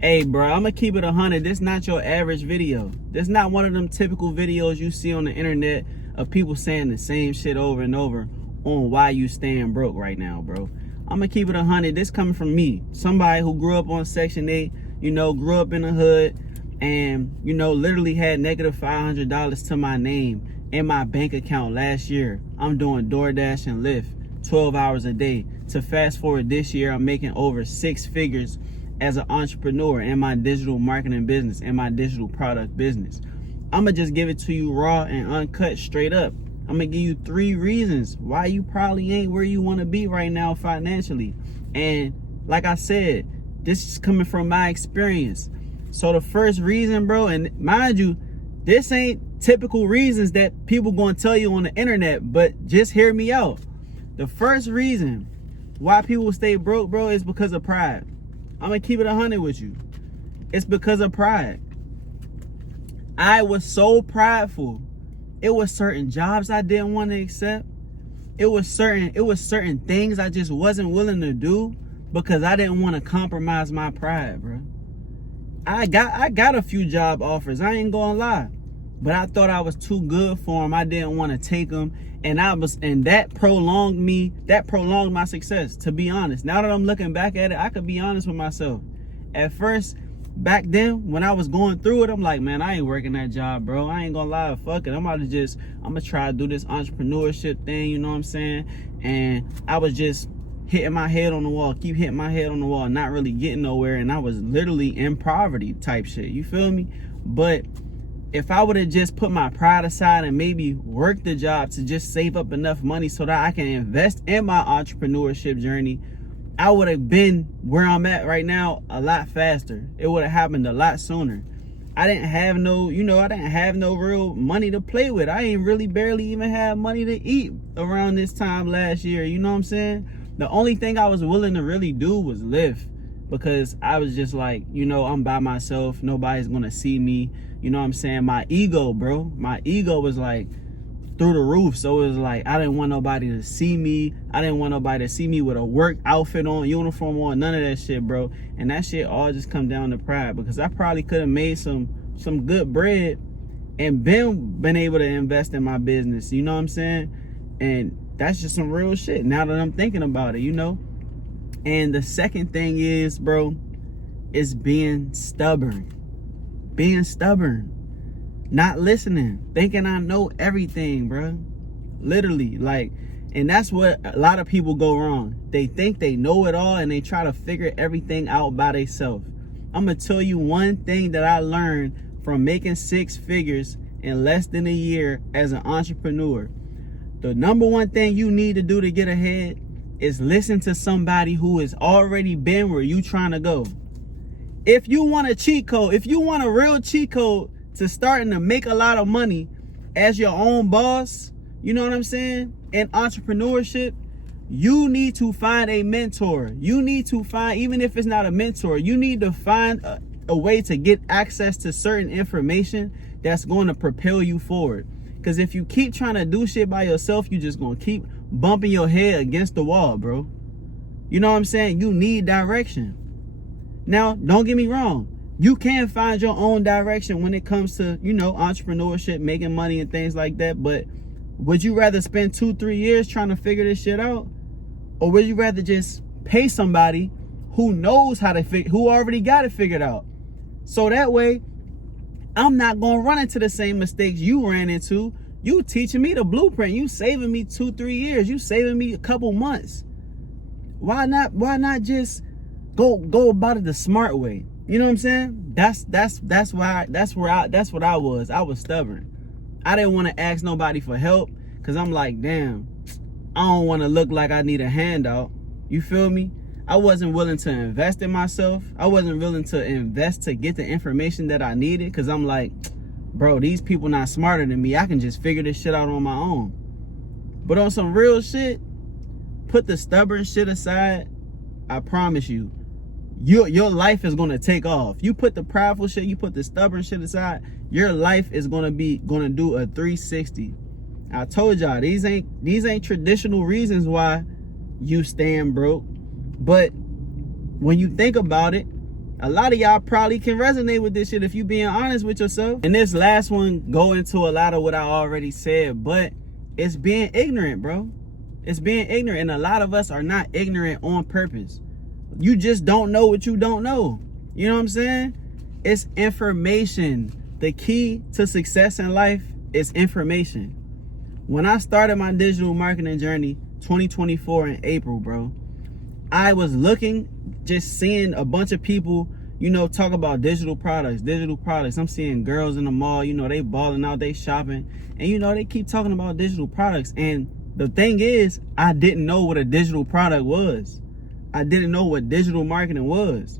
Hey, bro, I'm gonna keep it 100. This not your average video. This not one of them typical videos you see on the internet of people saying the same shit over and over on why you staying broke right now, bro. I'm gonna keep it 100. This coming from me, somebody who grew up on Section 8, grew up in the hood, and, literally had negative $500 to my name in my bank account last year. I'm doing DoorDash and Lyft 12 hours a day. To fast forward this year, I'm making over 6 figures as an entrepreneur in my digital marketing business and my digital product business. I'm gonna just give it to you raw and uncut, straight up. I'm gonna give you 3 reasons why you probably ain't where you want to be right now financially. And like I said, this is coming from my experience. So the first reason, bro, and mind you, this ain't typical reasons that people gonna tell you on the internet, but just hear me out. The first reason why people stay broke, bro, is because of pride. I'm gonna keep it 100 with you. It's because of pride. I was so prideful. It was certain jobs I didn't want to accept. It was certain things I just wasn't willing to do because I didn't want to compromise my pride, bro. I got a few job offers, I ain't gonna lie, but I thought I was too good for them. I didn't want to take them, and that prolonged my success, to be honest. Now that I'm looking back at it, I could be honest with myself. At first, back then, when I was going through it, I'm like, man, I ain't working that job, bro. I ain't gonna lie, fuck it. I'm gonna try to do this entrepreneurship thing, you know what I'm saying? And I was just hitting my head on the wall, keep hitting my head on the wall, not really getting nowhere, and I was literally in poverty type shit, you feel me? But if I would have just put my pride aside and maybe worked the job to just save up enough money so that I can invest in my entrepreneurship journey, I would have been where I'm at right now a lot faster. It would have happened a lot sooner. I didn't have no real money to play with. I ain't really barely even have money to eat around this time last year, you know what I'm saying? The only thing I was willing to really do was live, because I was just like, I'm by myself. Nobody's gonna see me. You know what I'm saying? My ego, bro. My ego was like through the roof. So it was like, I didn't want nobody to see me. I didn't want nobody to see me with a work outfit on, uniform on, none of that shit, bro. And that shit all just come down to pride, because I probably could have made some good bread and been able to invest in my business. You know what I'm saying? And that's just some real shit now that I'm thinking about it, And the second thing is, bro, is being stubborn. Being stubborn. Not listening. Thinking I know everything, bro. Literally, and that's what a lot of people go wrong. They think they know it all and they try to figure everything out by themselves. I'm going to tell you one thing that I learned from making 6 figures in less than a year as an entrepreneur. The number one thing you need to do to get ahead is listen to somebody who has already been where you trying to go. If you want a cheat code, if you want a real cheat code to starting to make a lot of money as your own boss, you know what I'm saying, in entrepreneurship, you need to find a mentor. You need to find, even if it's not a mentor, you need to find a way to get access to certain information that's going to propel you forward. Because if you keep trying to do shit by yourself, you just going to keep bumping your head against the wall, bro. You know what I'm saying? You need direction. Now, don't get me wrong. You can find your own direction when it comes to, entrepreneurship, making money and things like that. But would you rather spend 2-3 years trying to figure this shit out? Or would you rather just pay somebody who knows how to who already got it figured out? So that way, I'm not going to run into the same mistakes you ran into. You teaching me the blueprint. You saving me 2-3 years. You saving me a couple months. Why not just go about it the smart way? You know what I'm saying? That's what I was. I was stubborn. I didn't want to ask nobody for help because I'm like, damn, I don't want to look like I need a handout. You feel me? I wasn't willing to invest in myself. I wasn't willing to invest to get the information that I needed, because I'm like, bro, these people not smarter than me. I can just figure this shit out on my own. But on some real shit, put the stubborn shit aside. I promise you, your life is gonna take off. You put the prideful shit, you put the stubborn shit aside, your life is gonna do a 360. I told y'all, these ain't traditional reasons why you staying broke. But when you think about it, A lot of y'all probably can resonate with this shit if you being honest with yourself. And this last one go into a lot of what I already said, but it's being ignorant, bro. It's being ignorant, and a lot of us are not ignorant on purpose. You just don't know what you don't know. You know what I'm saying? It's information. The key to success in life is information. When I started my digital marketing journey, 2024 in April, bro, I was looking, just seeing a bunch of people, you know, talk about digital products. I'm seeing girls in the mall, you know, they balling out, they shopping, and you know, they keep talking about digital products. And the thing is, I didn't know what a digital product was. I didn't know what digital marketing was.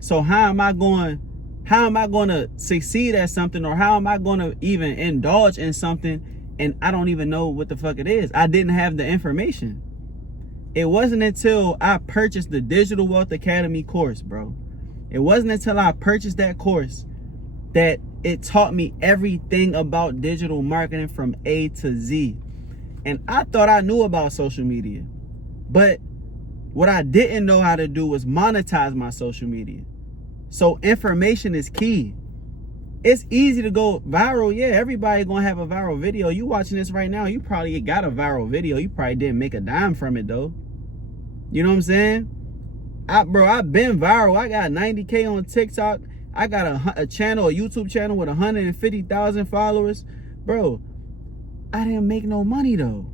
So how am I going to succeed at something, or how am I going to even indulge in something and I don't even know what the fuck it is? I didn't have the information. It wasn't until I purchased the Digital Wealth Academy course, bro. It wasn't until I purchased that course that it taught me everything about digital marketing from A to Z. And I thought I knew about social media, but what I didn't know how to do was monetize my social media. So information is key. It's easy to go viral. Yeah, everybody gonna have a viral video. You watching this right now, you probably got a viral video. You probably didn't make a dime from it though. You know what I'm saying? I've been viral. I got 90K on TikTok. I got a YouTube channel with 150,000 followers. Bro, I didn't make no money though.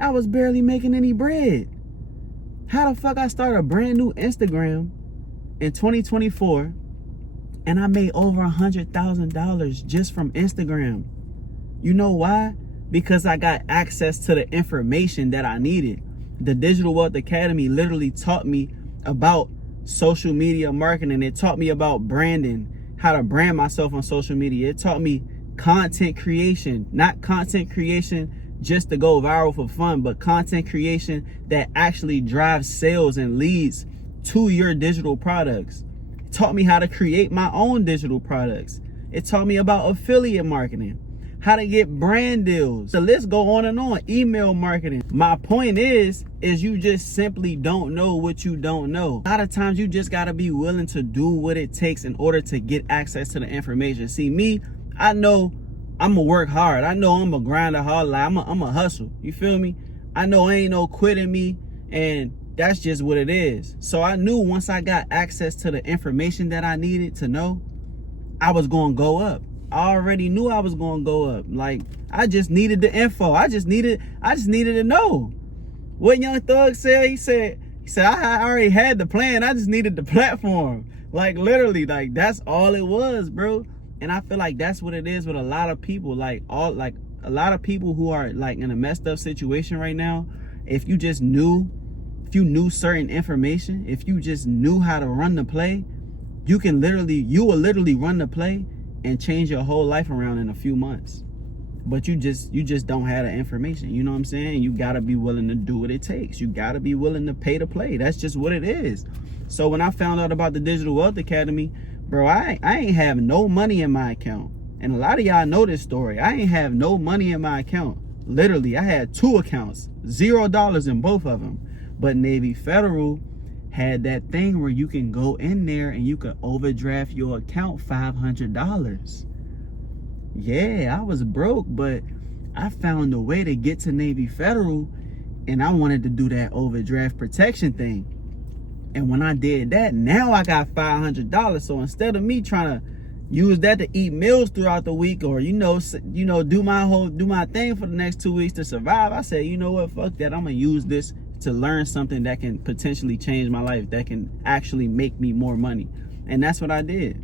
I was barely making any bread. How the fuck I started a brand new Instagram in 2024 and I made over $100,000 just from Instagram? You know why? Because I got access to the information that I needed. The Digital Wealth Academy literally taught me about social media marketing. It taught me about branding, how to brand myself on social media. It taught me content creation, not content creation just to go viral for fun, but content creation that actually drives sales and leads to your digital products. It taught me how to create my own digital products. It taught me about affiliate marketing, how to get brand deals. The list go on and on. Email marketing. My point is you just simply don't know what you don't know. A lot of times you just gotta be willing to do what it takes in order to get access to the information. See, me, I know I'm gonna work hard. I know I'm gonna grind a hard life. I'm a hustle. You feel me? I know ain't no quitting me, and that's just what it is. So I knew once I got access to the information that I needed to know, I was gonna go up. I already knew I was gonna go up. Like, I just needed the info. I just needed to know. What Young Thug said, he said, I already had the plan. I just needed the platform. Like, literally, like, that's all it was, bro. And I feel like that's what it is with a lot of people. Like, a lot of people who are like in a messed up situation right now. If you knew certain information, if you just knew how to run the play, you will literally run the play and change your whole life around in a few months. But you just don't have the information. You know what I'm saying? You gotta be willing to do what it takes. You gotta be willing to pay to play. That's just what it is. So when I found out about the Digital Wealth Academy, bro, I ain't have no money in my account. And a lot of y'all know this story. I ain't have no money in my account. Literally, I had 2 accounts, $0 in both of them. But Navy Federal had that thing where you can go in there and you can overdraft your account $500. Yeah, I was broke, but I found a way to get to Navy Federal, and I wanted to do that overdraft protection thing. And when I did that, now I got $500. So instead of me trying to use that to eat meals throughout the week, or do my thing for the next 2 weeks to survive, I said, you know what, fuck that. I'm gonna use this to learn something that can potentially change my life, that can actually make me more money. And that's what I did.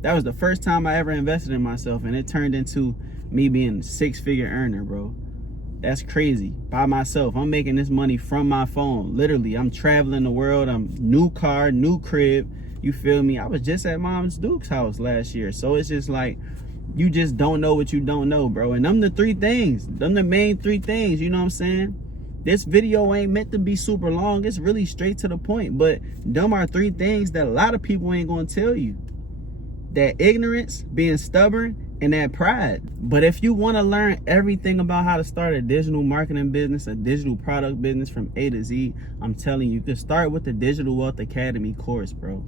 That was the first time I ever invested in myself, and it turned into me being a 6-figure earner, bro. That's crazy. By myself. I'm making this money from my phone. Literally, I'm traveling the world. I'm new car, new crib. You feel me? I was just at Mom's Duke's house last year. So it's just like, you just don't know what you don't know, bro. And them the 3 things. Them the main 3 things, you know what I'm saying? This video ain't meant to be super long. It's really straight to the point. But them are 3 things that a lot of people ain't gonna tell you. That ignorance, being stubborn, and that pride. But if you want to learn everything about how to start a digital marketing business, a digital product business from A to Z, I'm telling you, you can start with the Digital Wealth Academy course, bro.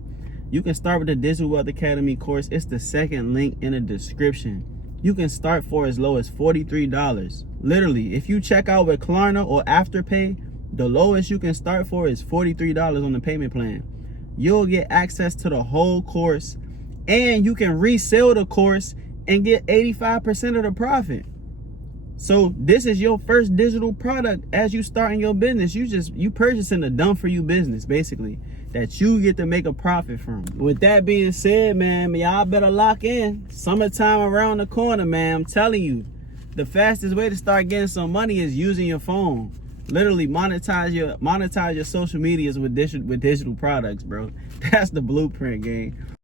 You can start with the Digital Wealth Academy course. It's the second link in the description. You can start for as low as $43. Literally, if you check out with Klarna or Afterpay, the lowest you can start for is $43 on the payment plan. You'll get access to the whole course, and you can resell the course and get 85% of the profit. So this is your first digital product as you starting your business. You purchasing a done for you business, basically, that you get to make a profit from. With that being said, man, y'all better lock in. Summertime around the corner, man. I'm telling you, the fastest way to start getting some money is using your phone. Literally monetize your social medias with digital products, bro. That's the blueprint, gang.